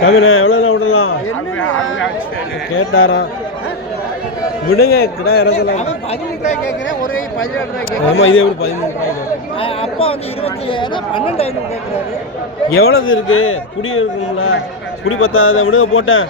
சாமிண்ணே எவ்வளோ விடலாம் கேட்டாரா விடுங்க கிடா இறக்கலாம். ஆமாம் இது எப்படி 13 அப்பா வந்து 12 கேட்குறாரு. எவ்வளவு இருக்கு குடி இருக்குங்கள குடி பத்தாத விடுங்க போட்டேன்.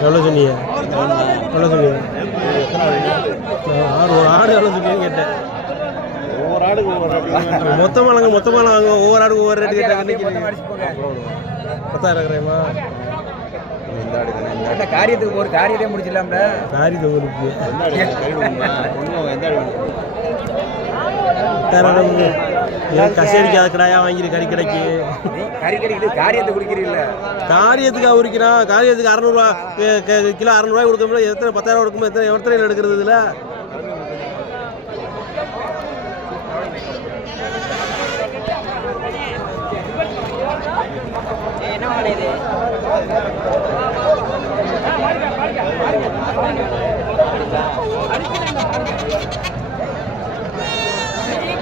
எவ்வளோ சொன்னீங்க? எவ்வளோ சொன்னீங்க? ஒரு ஆடு எவ்வளோ சொன்னீங்கன்னு கேட்டேன். ஒவ்வொரு ஆடுக்கு மொத்தமாக வாங்க ஒவ்வொரு ஆடுக்கு ஒவ்வொரு ரேட்டு கேட்டாங்க. 10,000 இருக்கிறேம்மா. காரியத்துக்கு ஒரு காரியத்தையும் முடிச்சிடலாம்ல. காரியத்தை உங்களுக்கு கசேரிக்கு அது கடையா வாங்கிரு கறி கடைக்கு காரியத்தை குடிக்கிறீங்களா? காரியத்துக்கு உரிக்கிறான். காரியத்துக்கு 600 கிலோ 600 கொடுக்கணும். எத்தனை 10,000 கொடுக்கும்போது எத்தனை எடுக்கிறது இதில்?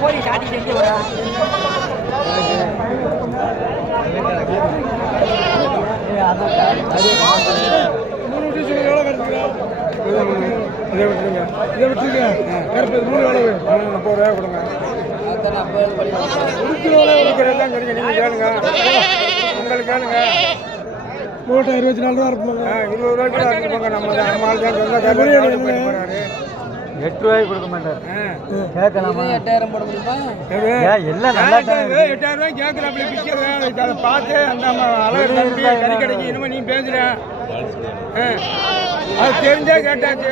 போய் சாட்டி செஞ்சு விட உங்களுக்கு கேளுங்க. 24 ரூபா இருப்பாங்க. 20 ரூபாய்க்கு இருப்பாங்க. நம்ம 8 ரூபாய்க்கு கொடுக்க மாட்டார். கேட்கலாமா? 8000 போட முடியுமா? எல்லாம் நல்லா 8000 ரூபாய் கேட்கலாம். அதை பார்த்து அந்த அளவு நம்பி கறி கிடைக்கும். இனிமே நீ பேசுற அது தெரிஞ்சே கேட்டாச்சு.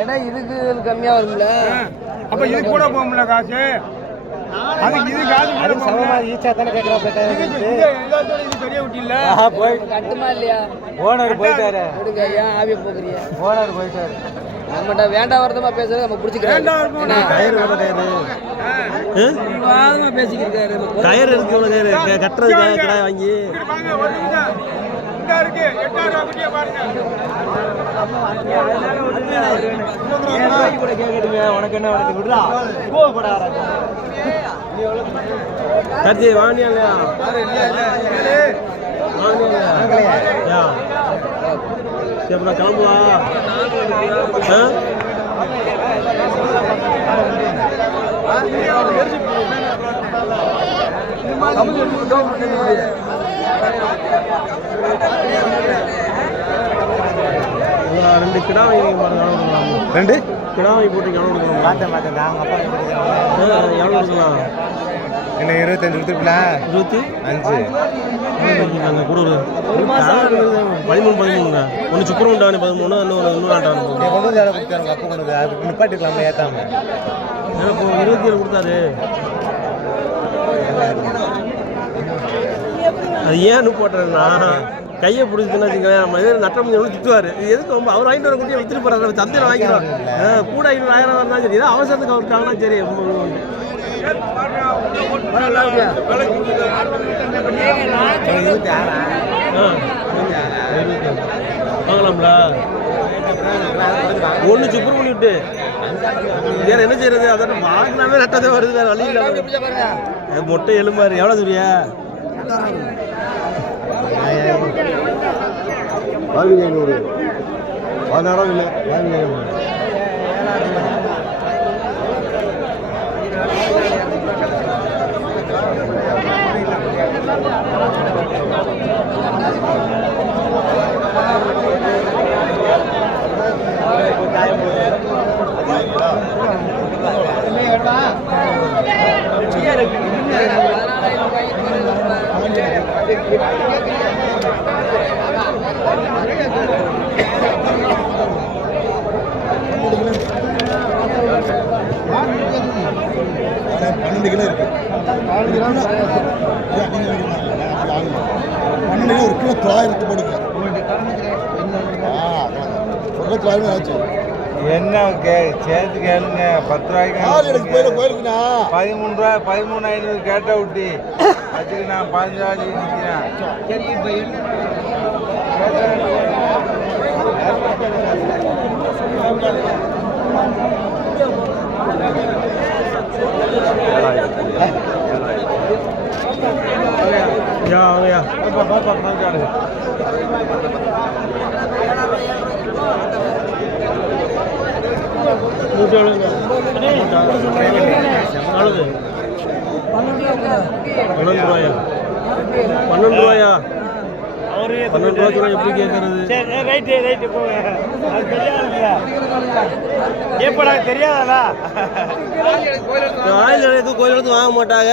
ஏன்னா இதுக்கு கம்மியா வரும்ல. அப்ப இது கூட போகும்ல காசு. அதுக்கு இது காசு கூட சமமா ஈச்சா தானே கேக்குறாங்க. இது பெரிய ஊட்டி இல்ல. போய் கட்டுமா இல்லையா? ஓனர் போயிட்டாரு. விடுங்க, ஏன் ஆவிய போக்குறீங்க? ஓனர் போயிட்டாரு. நம்மட்ட வேண்டாம் வருதமா பேசுறது நம்ம புடிச்சுக்கிறோம். பேசிக்கிருக்காரு. டயர் இருக்கு கட்டுறது கடை வாங்கி உனக்கு என்ன விடுறா கட்சி வாங்கியா இல்லையா? சரி கிளம்புவா. ரெண்டு கிடா ரெண்டு கிடா வாங்கி போட்டு எவ்வளோ கொடுக்கலாம்? எவ்வளோ கொடுக்கலாம்? என்ன 25 கொடுத்துருக்கலாம். 25 அங்கே கூட 13 ஒன்று சுக்கரம் உண்டானு 13 இன்னொரு ஆண்டானு அப்போ கொண்டு நிப்பாட்டிக்கலாம் ஏற்றாம. இப்போ 27 கொடுத்தாரு. அது ஏன் போட்டுறதுன்னா கையை பிடிச்சுன்னா வச்சுக்கோங்க. நம்ம எதாவது நட்டம் எவ்வளோ திட்டுவார். எதுக்கு ரொம்ப அவர் வாங்கிட்டு வர குட்டியை வித்துட்டு போகிறாரு. சந்தையில் வாங்கிடுவார். கூட 500 1000 இருந்தாலும் சரி. ஏதாவது அவசரத்துக்கு அவருக்காகலாம் சரி வாங்கலாம்ல. ஒன்று சுப்பர் பண்ணி விட்டு வேற என்ன செய்யறது? அதோட வாங்கினாவே ரெட்டதே வருது. வேற வழி இல்லை. மொட்டை எலும்பாரு. எவ்வளோ சொல்றியா? 1500 16 இல்லை 1500. Iya, 12 கிலோ இருக்கு. 12 கிலோ ஒரு கிலோ 900 போடுங்க. ஒரு கிலோ 900 ஆச்சு. என்ன சேர்த்து கேளுங்க. 10 ரூபாய்க்கு எனக்கு கோயிலுக்குண்ணா 13 ரூபா 13,500 கேட்ட விட்டி அதுக்கு நான் 15 ரூபாய் நிற்கிறேன். வாங்கயா நூற்றி எவ்வளோங்க? 12 ரூபாயா? 12 ரூபாயா? 12 ரூபா எப்படி கேட்கறது? தெரியாதா? ஆயில் எடுத்து கோயில் எடுத்து வாங்க மாட்டாங்க.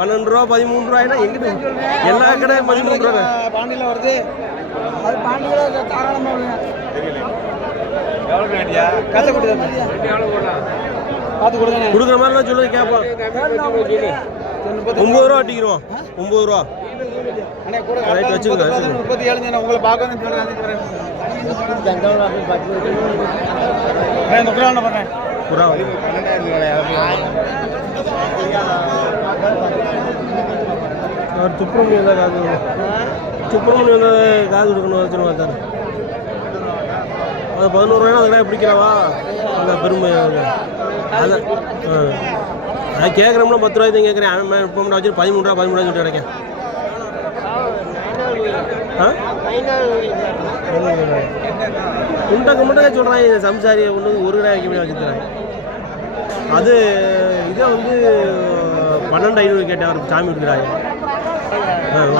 12 ரூபா 13 ரூபாய்னா எங்கிட்ட எல்லா கடை 13 ரூபா பாண்டியில் வருது. அது பாண்டியில் தாராளமாக எவ்வளோ வேண்டியா கதை கொடுத்தா பார்த்து கொடுங்க. கொடுக்குற மாதிரிலாம் சொல்லி கேட்பான். 9 ரூபா வட்டிக்கிறோம். 9 ரூபா ரைட் வச்சுக்கோங்க. 37 உங்களை பார்க்கணும் சொல்கிறேன். புறா சுப்பிரமணியம் தான் காது சுப்பிரமணியம் வந்து காது கொடுக்கணும் வச்சுன்னு பார்த்தாரு. அது 11 ரூபாய்னா அதுக்கெல்லாம் பிடிக்கிறவா அந்த பெருமை அதை அது கேட்குறோம்னா 10 ரூபாய் தான் கேட்குறேன். அவன் இப்போ வச்சு 13 ரூபா சொல்லிட்டு கிடைக்கேன். முண்டக்க முண்டக்க சொல்கிறாங்க. சம்சாரியை ஒன்று ஒரு கடை வைக்க முடியாது வச்சுக்கிறேன். அது இதை வந்து 12,500 கேட்டேன். அவருக்கு சாமி கொடுக்குறாங்க.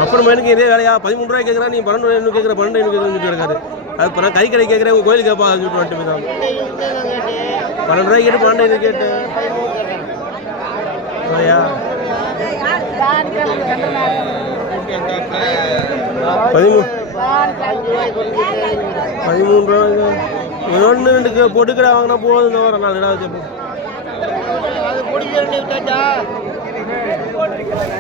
அப்புறம் எனக்கு இதே வேலையா 13 ரூபாய் கேட்குறா, நீ 12,500 கேட்குற 12,500 சொல்லிட்டு கிடக்காது. அது இப்போ நான் கை கடை கேட்குறேன் கோயில் கேட்பா சொல்லிட்டு வந்துட்டு போய் தான் 12 ரூபாய் கேட்டு 12,500 கேட்டு ஐயா 13 ரூபாய் ஒன்று 2 பொட்டுக்கடை வாங்கினா போதும். இந்த வாரம் 4 கடை வச்சு